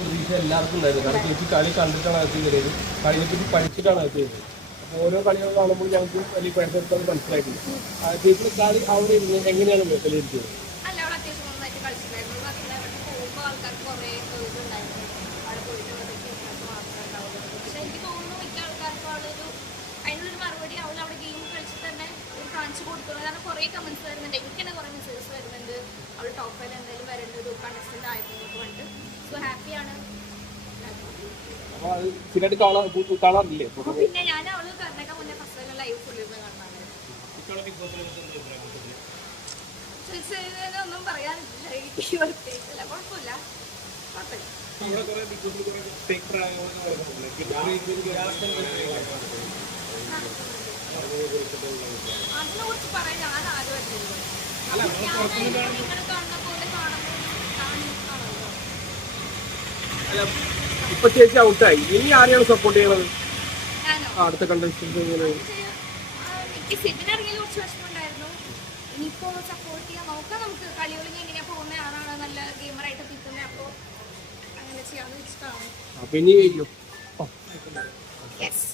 പ്രതീക്ഷ എല്ലാവർക്കും ഉണ്ടായിരുന്നു. കാരണം ചേച്ചി കളി കണ്ടിട്ടാണ് അകത്ത് കയറിയത്, കളിയെപ്പറ്റി പഠിച്ചിട്ടാണ് അകത്ത് കയറിയത്. അപ്പോൾ ഓരോ കളികൾ കാണുമ്പോൾ ഞങ്ങൾക്ക് വലിയ കുഴപ്പമെടുത്താൽ മനസ്സിലായിട്ടില്ല. ചേച്ചി കളി അവിടെ എങ്ങനെയാണ് വിലയിരുത്തിയത്? അല്ല, അവൾ അത്യാവശ്യം നന്നായിട്ട് കളിച്ചിട്ടുണ്ടായിരുന്നു. മാത്രമല്ല അവിടെ പോകുമ്പോൾ ആൾക്കാർക്ക് കുറേ ഇതുണ്ടായിരുന്നു, അവിടെ പോയിട്ട് മാത്രമേ ഉണ്ടാവുള്ളൂ. പക്ഷെ എനിക്ക് തോന്നുന്നു മിക്ക ആൾക്കാർക്കും അവളൊരു അതിനുള്ളൊരു മറുപടി അവൾ അവിടെ ഗെയിം കളിച്ചിട്ട് തന്നെ ഒരു കാണിച്ചു കൊടുക്കുന്നത്. കാരണം കുറേ കമൻസ് വരുന്നുണ്ട്, എനിക്ക് തന്നെ കുറേ മെസ്സേജസ് വരുന്നുണ്ട്, അവൾ ടോപ്പ് ഫൈവ് എന്തായാലും വരേണ്ട ഒരു കണ്ടസ്റ്റൻ്റ് ആയിരുന്നു കൊണ്ട്. സോ ഹാപ്പിയാണ്. കാണാറില്ലേ? പിന്നെ ഞാൻ അവള് കണ്ടൊക്കെ മുന്നേ ഫസ്റ്റ് ലൈവ് ഫുള്ളിരുന്ന് കാണാനാണ്. ഒന്നും പറയാനില്ല, എനിക്ക് പ്രത്യേകിച്ചില്ല, കുഴപ്പമില്ല, കുഴപ്പമില്ല. അതിനെ കുറിച്ച് പറയാൻ ഞാൻ ആരും പറ്റില്ല. നിങ്ങൾ കാണുന്ന പോലെ കാണുന്നതാണല്ലോ. ഇപ്പൊ ചേച്ചി ഔട്ടായി, ഇനി ആരെയാണ് സപ്പോർട്ട് ചെയ്യണത്? ഞാനോ? അടുത്ത കണ്ടസ്റ്റന്റ് എനിക്ക് സെറ്റിനിറങ്ങിയ കുറച്ച് വിഷമമുണ്ടായിരുന്നു. ഇനിയിപ്പോ സപ്പോർട്ട് ചെയ്യാൻ നോക്കാം. നമുക്ക് കളികളിൽ എങ്ങനെയാ പോകുന്നത്, ആരാണ് നല്ല ഗെയിമറായിട്ട് എത്തിക്കുന്നത്, അപ്പോൾ അങ്ങനെ ചെയ്യാന്ന് വെച്ചിട്ടാണ്. അപ്പൊ ഇനി യെസ്.